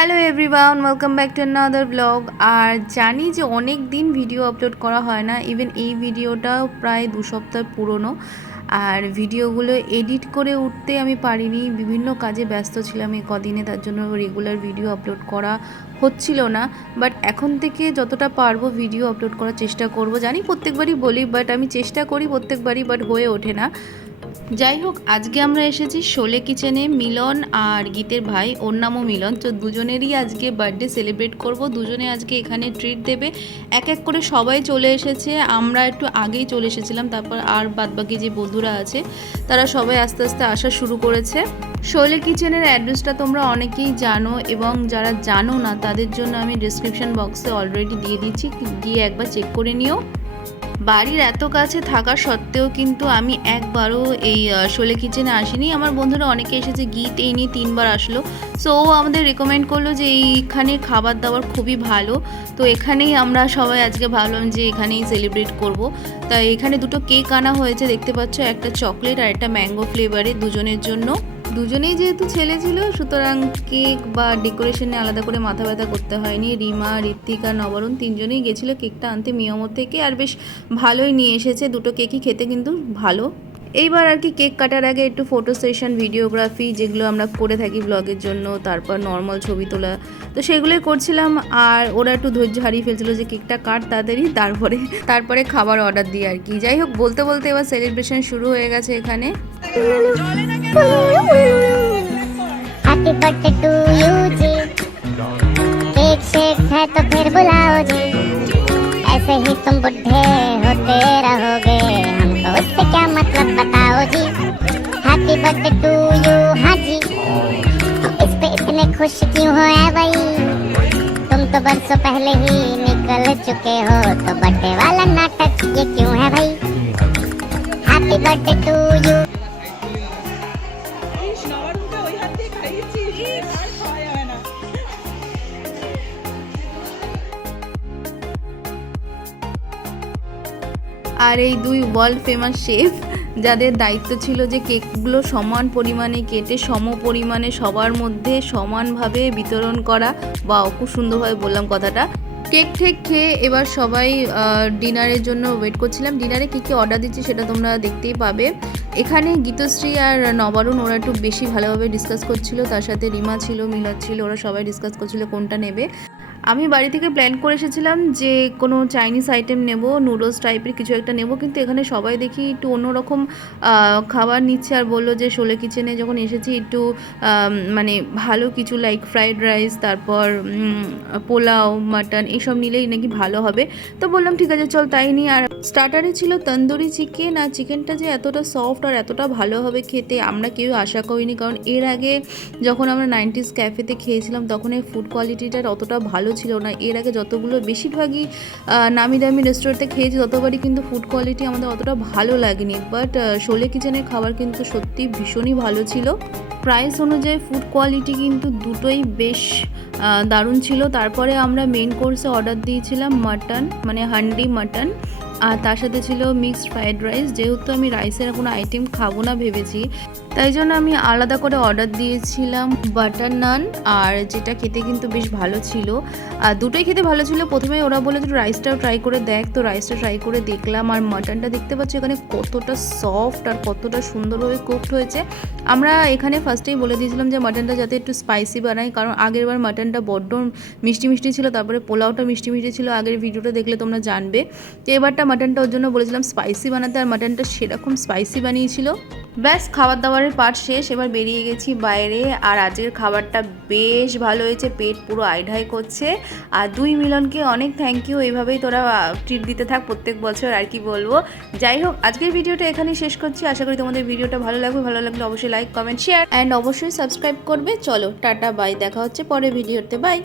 Hello everyone, welcome back to another blog. আর জানি যে অনেক দিন ভিডিও আপলোড করা হয় না, ইভেন এই ভিডিওটাও প্রায় 2 সপ্তাহ পুরনো। আর ভিডিওগুলো এডিট করে উঠতে আমি পারিনি, বিভিন্ন কাজে ব্যস্ত ছিলাম এই কদিনে, তার জন্য রেগুলার ভিডিও আপলোড করা হচ্ছিল না। বাট এখন থেকে যতটা পারবো ভিডিও আপলোড করার চেষ্টা করব। জানি প্রত্যেকবারই বলি, বাট আমি চেষ্টা করি প্রত্যেকবারই, বাট হয়ে ওঠে না। যাই হোক, আজকে আমরা এসেছি শোলে কিচেনে। মিলন আর গীতের ভাই, ওর নামও মিলন, তো দুজনেরই আজকে বার্থডে সেলিব্রেট করব। দুজনে আজকে এখানে ট্রিট দেবে। এক এক করে সবাই চলে এসেছে, আমরা একটু আগেই চলে এসেছিলাম, তারপর আর বাদবাকি যে বন্ধুরা আছে তারা সবাই আস্তে আস্তে আসা শুরু করেছে। শোলে কিচেনের অ্যাড্রেসটা তোমরা অনেকেই জানো, এবং যারা জানো না তাদের জন্য আমি ডিসক্রিপশন বক্সে অলরেডি দিয়ে দিচ্ছি, গিয়ে একবার চেক করে নিও। বাড়ির এত কাছে থাকা সত্ত্বেও কিন্তু আমি একবারও এই শোলে কিচেনে আসিনি। আমার বন্ধুরা অনেকে এসেছে, গীত এই নিয়ে 3বার আসলো। সো ও আমাদের রেকমেন্ড করলো যে এইখানে খাবার দাবার খুবই ভালো, তো এখানেই আমরা সবাই আজকে ভাবলাম যে এখানেই সেলিব্রেট করব। তাই এখানে দুটো কেক আনা হয়েছে, দেখতে পাচ্ছ, একটা চকলেট আর একটা ম্যাঙ্গো ফ্লেভারে, দুজনের জন্য। দুজনেই যেহেতু ছেলে ছিল, সুতরাং কেক বা ডেকোরেশনে আলাদা করে মাথা ব্যথা করতে হয়নি। রিমা, ঋত্বিক আর নবরণ তিনজনেই গেছিলো কেকটা আনতে মিয়ামোর থেকে, আর বেশ ভালোই নিয়ে এসেছে। দুটো কেকই খেতে কিন্তু ভালো। এইবার আর কি কেক কাটার আগে একটু ফটো সেশন, ভিডিওগ্রাফি, যেগুলো আমরা করে থাকি ব্লগের জন্য, তারপর নর্মাল ছবি তোলা, তো সেগুলোই করছিলাম। আর ওরা একটু ধৈর্য হারিয়ে ফেলছিল যে কেকটা কাট তাড়াতাড়ি, তারপরে খাবার অর্ডার দিয়ে আর কি। যাই হোক, বলতে বলতে এবার সেলিব্রেশন শুরু হয়ে গেছে এখানে। Happy birthday to you ji, cake शेक है तो फिर बुलाओ जी, ऐसे ही तुम बुढ़े होते रहोगे, हमको उससे क्या मतलब बताओ जी। हैप्पी बर्थडे टू यू, हाँ जी, तुम इस पे इतने खुश क्यों हो ऐ भाई, तुम तो बरसों पहले ही निकल चुके हो, तो बर्थडे वाला नाटक ये क्यों है भाई। Happy birthday to you. আর এই দুই ওয়ার্ল্ড ফেমাস শেফ, যাদের দায়িত্ব ছিল যে কেকগুলো সমান পরিমাণে কেটে সম পরিমাণে সবার মধ্যে সমানভাবে বিতরণ করা। বা খুব সুন্দরভাবে বললাম কথাটা। কেক ঠেক খেয়ে এবার সবাই ডিনারের জন্য ওয়েট করছিলাম। ডিনারে কী কী অর্ডার দিচ্ছি সেটা তোমরা দেখতেই পাবে। এখানে গীতশ্রী আর নবারুণ ওরা একটু বেশি ভালোভাবে ডিসকাস করছিল, তার সাথে রিমা ছিল, মিলন ছিল, ওরা সবাই ডিসকাস করছিল কোনটা নেবে। আমি বাড়ি থেকে প্ল্যান করে এসেছিলাম যে কোনো চাইনিজ আইটেম নেব, নুডলস টাইপের কিছু একটা নেব, কিন্তু এখানে সবাই দেখি একটু অন্যরকম খাবার নিচ্ছে। আর বললো যে শোলে কিচেনে যখন এসেছি একটু মানে ভালো কিছু লাইক ফ্রাইড রাইস, তারপর পোলাও, মাটন, এইসব নিলেই নাকি ভালো হবে। তো বললাম ঠিক আছে চল তাই নিই। আর স্টার্টারে ছিল তন্দুরি চিকেন, আর চিকেনটা যে এতটা সফট আর এতটা ভালো হবে খেতে আমরা কেউ আশা করিনি, কারণ এর আগে যখন আমরা 90s ক্যাফেতে খেয়েছিলাম তখন এই ফুড কোয়ালিটিটা অতটা ভালো ছিল না। এর আগে যতগুলো বেশিরভাগই নামি দামি রেস্টুরেন্টে খেয়েছি ততবারই কিন্তু ফুড কোয়ালিটি আমাদের অতটা ভালো লাগেনি। বাট শোলে কিচেনের খাবার কিন্তু সত্যি ভীষণই ভালো ছিল। প্রাইস অনুযায়ী ফুড কোয়ালিটি কিন্তু দুটোই বেশ দারুণ ছিল। তারপরে আমরা মেন কোর্সে অর্ডার দিয়েছিলাম মাটন, মানে হান্ডি মাটন, আর তার সাথে ছিল মিক্সড ফ্রাইড রাইস। যেহেতু আমি রাইসের কোনো আইটেম খাবো না ভেবেছি, তাই জন্য আমি আলাদা করে অর্ডার দিয়েছিলাম বাটার নান, আর যেটা খেতে কিন্তু বেশ ভালো ছিল। আর দুটোই খেতে ভালো ছিল। প্রথমে ওরা বলে যে রাইসটাও ট্রাই করে দেখ, তো রাইসটা ট্রাই করে দেখলাম। আর মাটনটা দেখতে পাচ্ছি এখানে কতটা সফট আর কতটা সুন্দরভাবে কুকড হয়েছে। আমরা এখানে ফার্স্টেই বলে দিয়েছিলাম যে মাটনটা যাতে একটু স্পাইসি বানাই, কারণ আগের বার মাটনটা বড্ড মিষ্টি মিষ্টি ছিল, তারপরে পোলাওটা মিষ্টি মিষ্টি ছিল, আগের ভিডিওটা দেখলে তোমরা জানবে। তো এবারটা মাটনটা ওর জন্য বলেছিলাম স্পাইসি বানাতে, আর মাটনটা সেরকম স্পাইসি বানিয়েছিল। ব্যাস খাবার দাবারের পার্ট শেষ, এবার বেরিয়ে গেছি বাইরে। আর আজকের খাবারটা বেশ ভালো হয়েছে, পেট পুরো আইঢাই করছে। আর দুই মিলনকে অনেক থ্যাংক ইউ, এইভাবেই তোরা ট্রিট দিতে থাক প্রত্যেক বছর, আর কি বলবো। যাই হোক, আজকের ভিডিওটা এখানেই শেষ করছি। আশা করি তোমাদের ভিডিওটা ভালো লাগবে। ভালো লাগলে অবশ্যই লাইক, কমেন্ট, শেয়ার অ্যান্ড অবশ্যই সাবস্ক্রাইব করবে। চলো টাটা, বাই, দেখা হচ্ছে পরের ভিডিওতে, বাই।